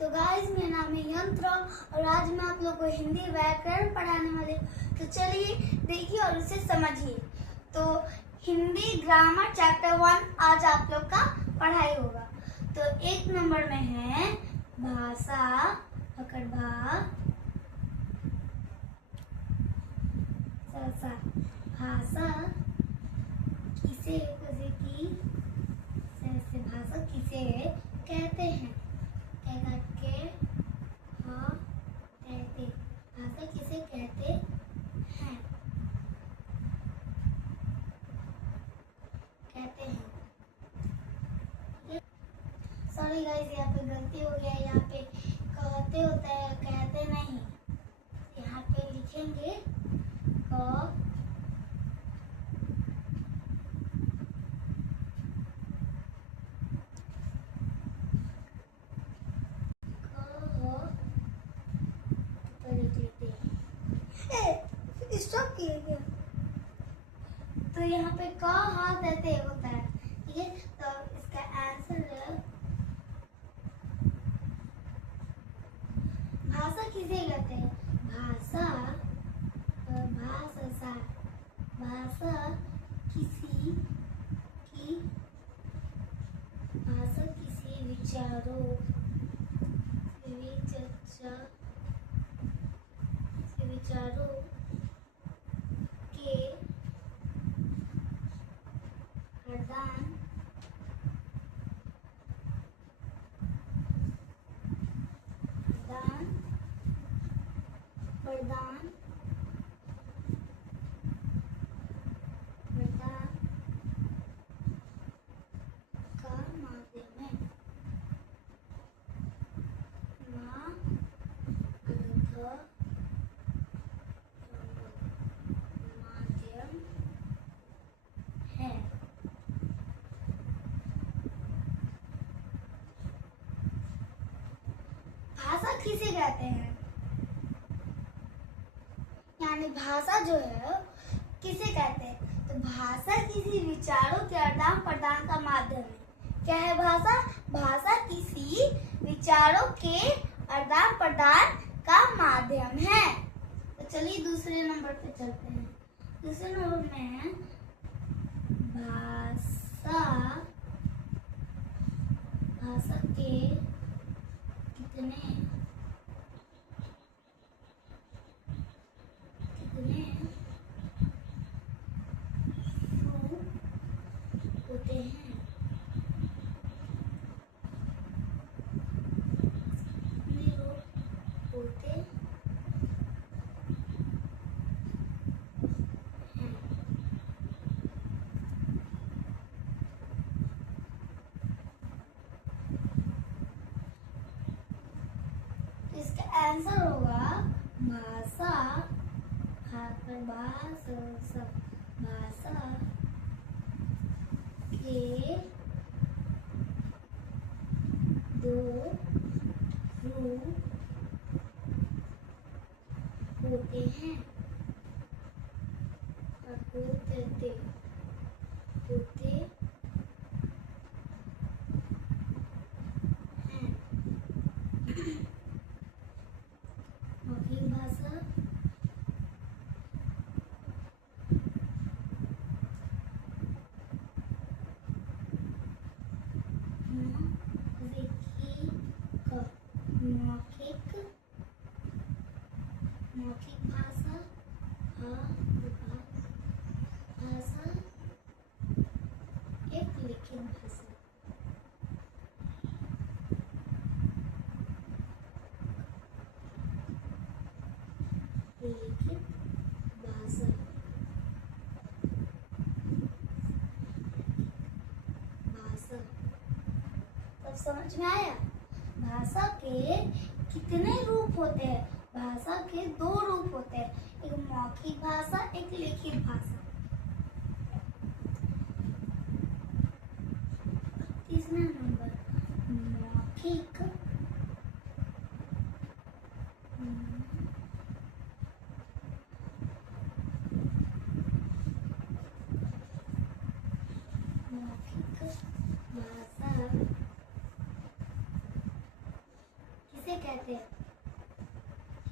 तो गाइस, मेरा नाम है यंत्र और आज मैं आप लोग को हिंदी व्याकरण पढ़ाने वाले हूँ। तो चलिए देखिए और उसे समझिए। तो हिंदी ग्रामर चैप्टर 1 आज आप लोग का पढ़ाई होगा। तो 1 नंबर में है भाषा, पकड़ भा, भाषा किसे भाषा किसे कहते हैं? भाषा किसे कहते हैं? सॉरी गाइस, यहाँ पे गलती हो गया। यहाँ पे कहते होता है, कहते नहीं। यहाँ पे लिखेंगे स्टॉप किए गया। तो यहाँ पे क ह देते होता है, ठीक है। तो इसका आंसर है भाषा किसे कहते हैं? भाषा किसी विचारों के प्रदान का माध्यम है। भाषा किसे कहते हैं? यानी भाषा जो है किसे कहते हैं? तो भाषा किसी विचारों के आदान प्रदान का माध्यम है। क्या है भाषा? भाषा किसी विचारों के आदान प्रदान का माध्यम है। तो चलिए दूसरे नंबर पे चलते हैं। दूसरे नंबर में भाषा के कितने रूप होते हैं? इसका आंसर होगा भाषा के 2 रूप होते हैं और होते हैं। मौखिक भाषा, मौखिक भाषा, एक लिखित भाषा। तब समझ में आया? भाषा के कितने रूप होते हैं? भाषा के 2 रूप होते हैं, एक मौखिक भाषा, एक लिखित भाषा। तीसरा नंबर मौखिक भाषा किसे कहते हैं? किसे? जब हम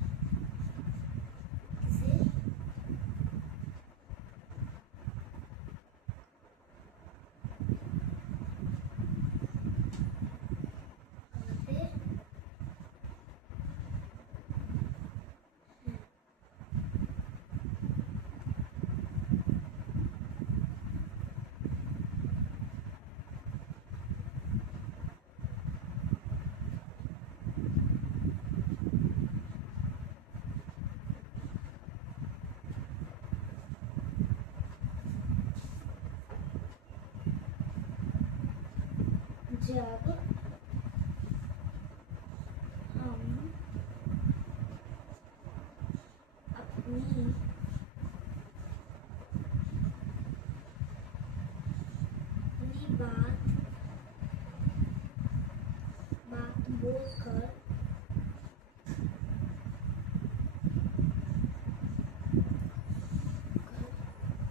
अपनी बात बोलकर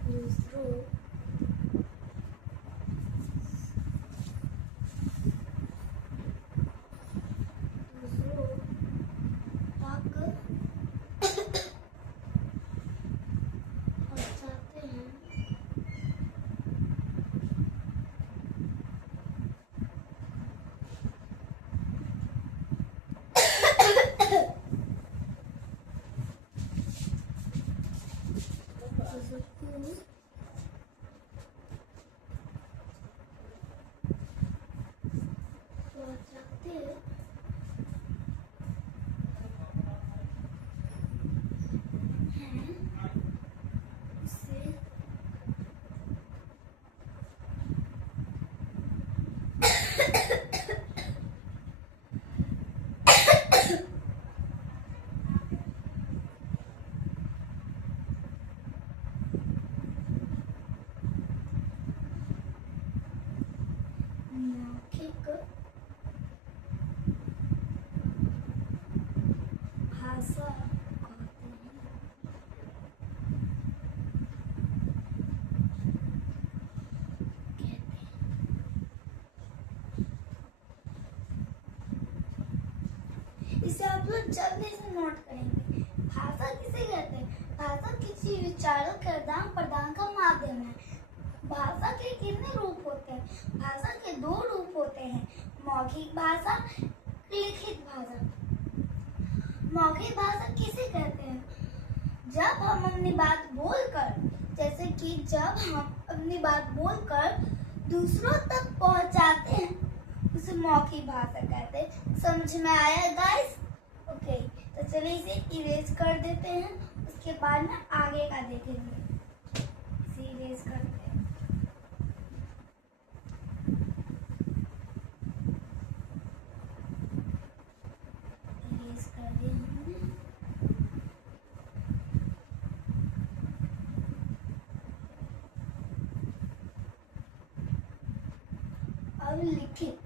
दूसरों मौखिक भाषा कहते हैं। इसे आप लोग जल्दी से नोट करेंगे। भाषा किसे कहते हैं? भाषा किसी विचारों के आदान प्रदान का माध्यम है। भाषा के कितने रूप होते हैं? भाषा के दो रूप होते हैं, मौखिक भाषा, लिखित भाषा। मौखिक भाषा किसे कहते हैं? जब हम अपनी बात बोलकर, जैसे कि जब हम अपनी बात बोलकर दूसरों तक पहुंचाते हैं, उसे मौखिक भाषा कहते हैं। समझ में आया गाइस? ओके, तो चलिए इसे इरेज कर देते हैं, उसके बाद में आगे का देखेंगे। इसे इरेज करते हैं। इरेज कर दिया हमने। अब लिखित।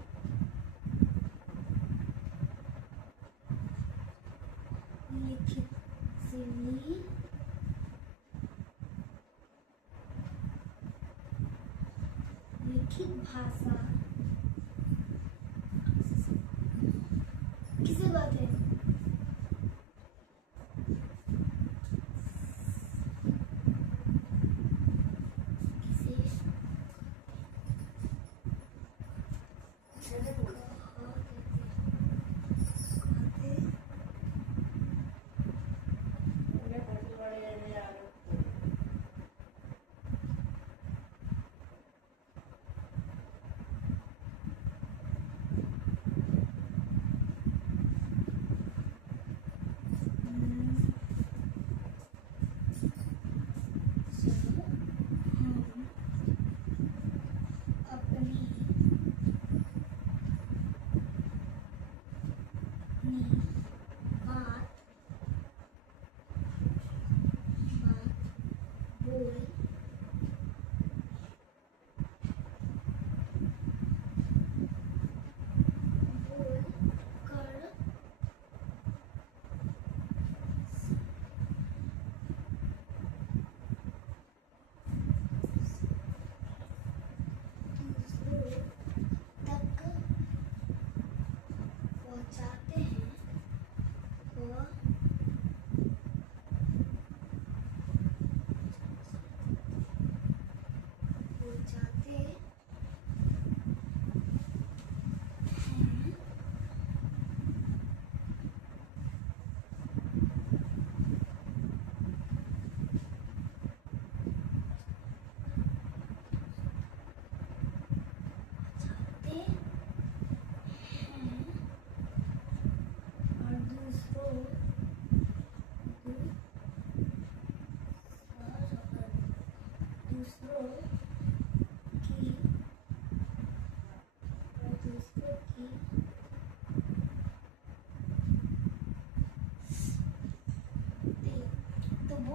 लिखित से लिखित भाषा किसे कहते हैं?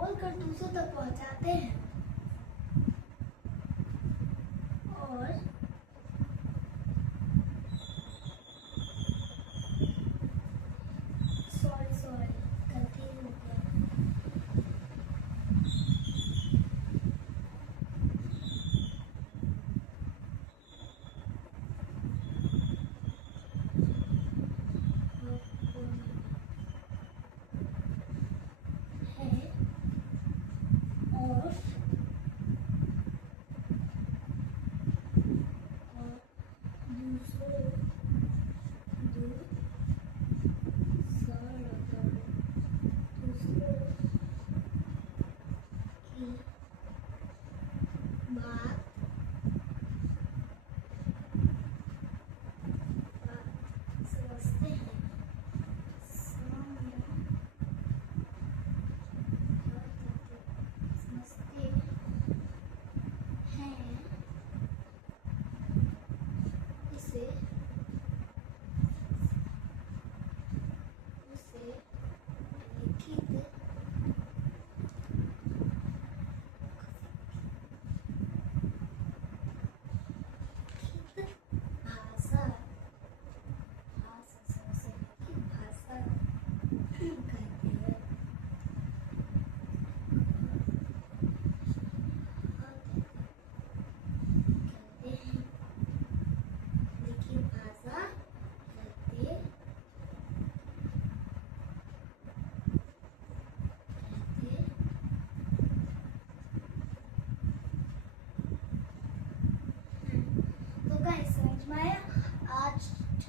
बोलकर दूसरों तक पहुंचाते हैं और सॉरी गलती हो गया।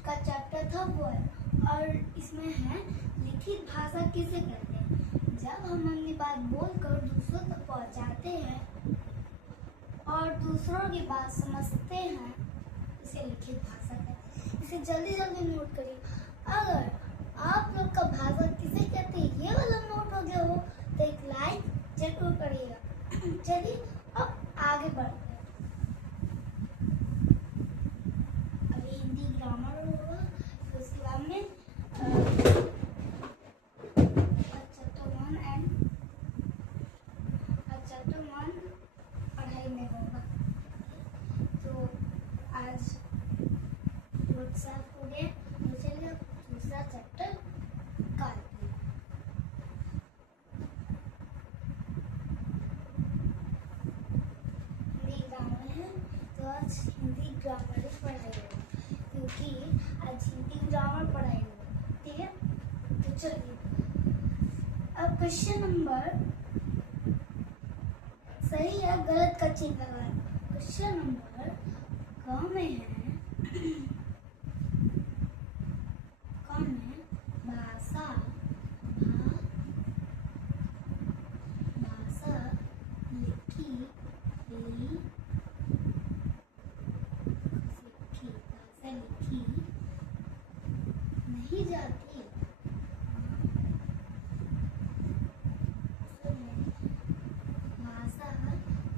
का चैप्टर था वो है और इसमें है लिखित भाषा किसे कहते हैं। जब हम अपनी बात बोलकर दूसरों तक पहुंचाते हैं और दूसरों की बात समझते हैं, इसे लिखित भाषा कहते हैं। इसे जल्दी जल्दी नोट करिए। अगर आप लोग का भाषा किसे कहते हैं ये वाला नोट हो गया हो तो एक लाइक जरूर करिएगा। चलिए अब आगे बढ़ते हैं। अभी हिंदी ग्रामर होगा, फिर उसके बाद में चैप्टर 1 पढ़ाई में होगा। तो आज व्हाट्सएप हो गया, तो चलिए दूसरा चैप्टर करते हैं। हिंदी ग्रामर है तो आज हिंदी ग्रामर ही पढ़ाएगा, क्योंकि आज हिंदी ग्रामर पढ़ाएगा। ठीक है, तो चलिए अब क्वेश्चन नंबर सही या गलत का चिन्ह लगाएं। क्वेश्चन नंबर क में है भाषा भाषा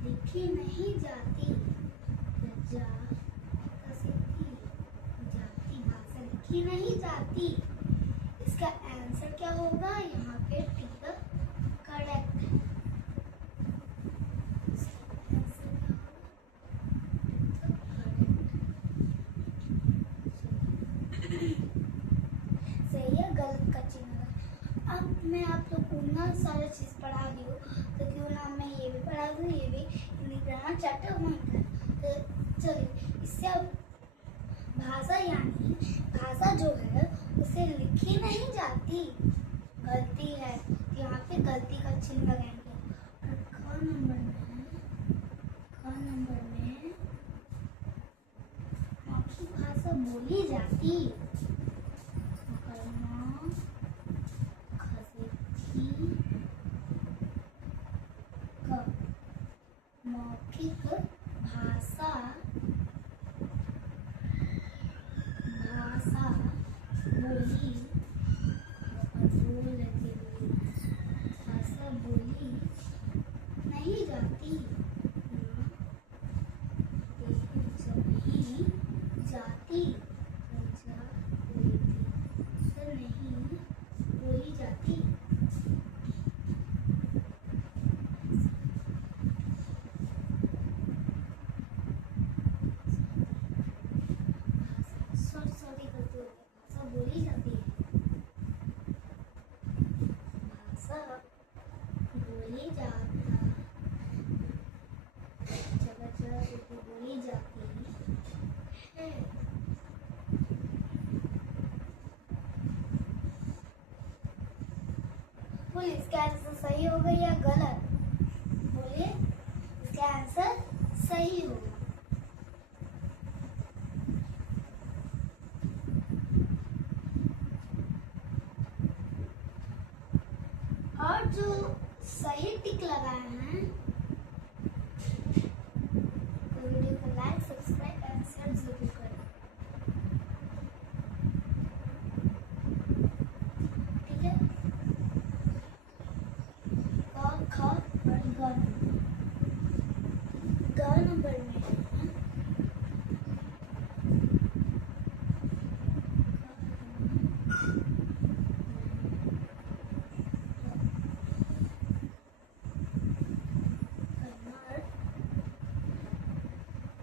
लिखी नहीं जाती। भाषा लिखी नहीं जाती, भाषा लिखी नहीं जाती। इसका आंसर क्या होगा? यहाँ पे टिक करेक्ट है। सही है गलत का चिन्ह। अब मैं आप लोग को ना सारे चीज पढ़ा दी हूँ, तो क्यों ना मैं ये भी पढ़ा दूँ, ये भी हिंदी ग्रामर चैप्टर 1 का। तो चलिए इससे अब भाषा यानी भाषा जो है उसे लिखी नहीं जाती, गलती है। यहाँ पे गलती का चिन्ह लगाएंगे। और ख नंबर में आपकी भाषा बोली जाती। मौखिक भाषा बोली नहीं जाती, जाती। बोलिए इसका आंसर सही होगा या गलत? बोलिए इसका आंसर सही होगा। और जो सही टिक लगाए हैं तो वीडियो को लाइक, सब्सक्राइब एंड शेयर जरूर करें। ठीक है। क, ख और ग नंबर में है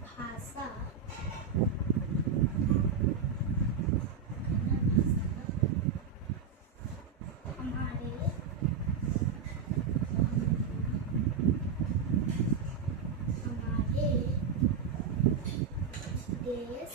भाषा हमारे देश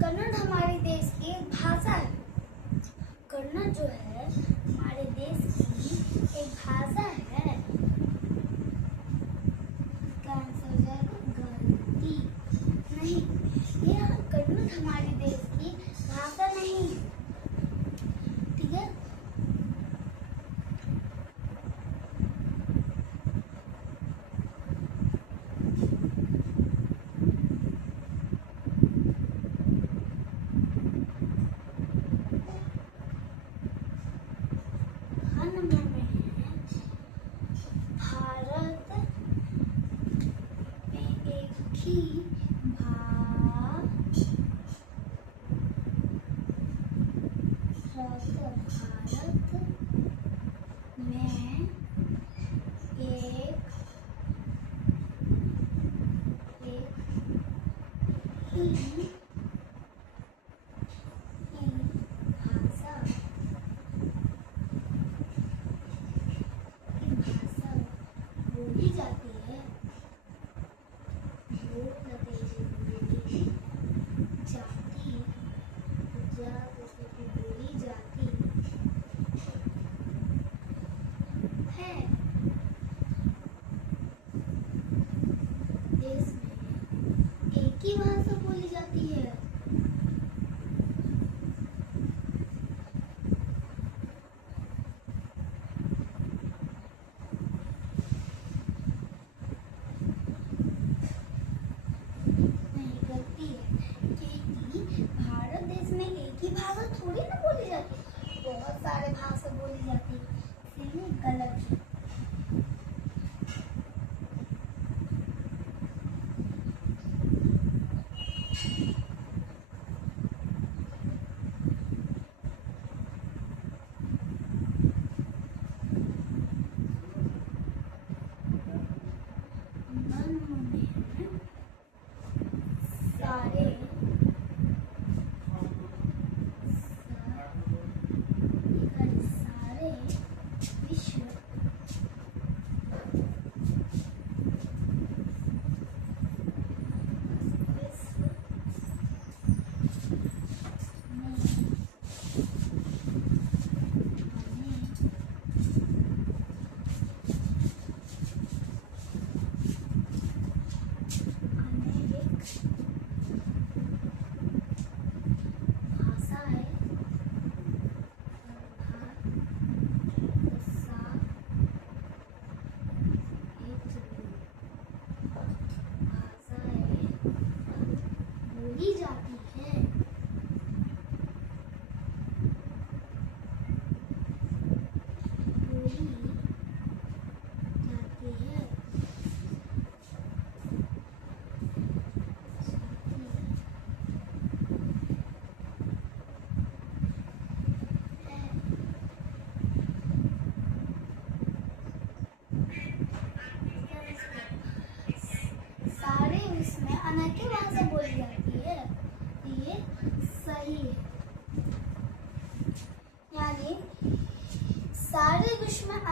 कन्नड़ हमारे देश की एक भाषा है। कन्नड़ जो है हमारे देश की एक भाषा है। इसका आंसर हो जाएगा गलती। नहीं, यह कन्नड़ हमारे देश की भाषा नहीं है। ठीक है। नंबर में है भारत में एक ही भारत में एक ही बोली जाती है। बोली जाती है देश में एक ही भाषा बोली जाती है। भारत देश में एक ही भाषा थोड़ी ना बोली जाती, बहुत सारे भाषा बोली जाती है, इसलिए गलत है। सारे विश्व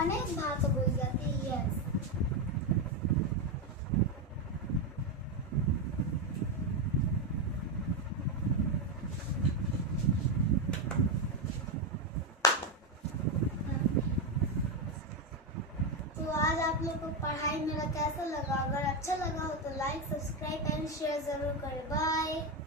अनेक भाषा बोली जाती है। यस। तो आज आप लोग को पढ़ाई मेरा कैसा लगा? अगर अच्छा लगा हो तो लाइक, सब्सक्राइब एंड शेयर जरूर करें। बाय।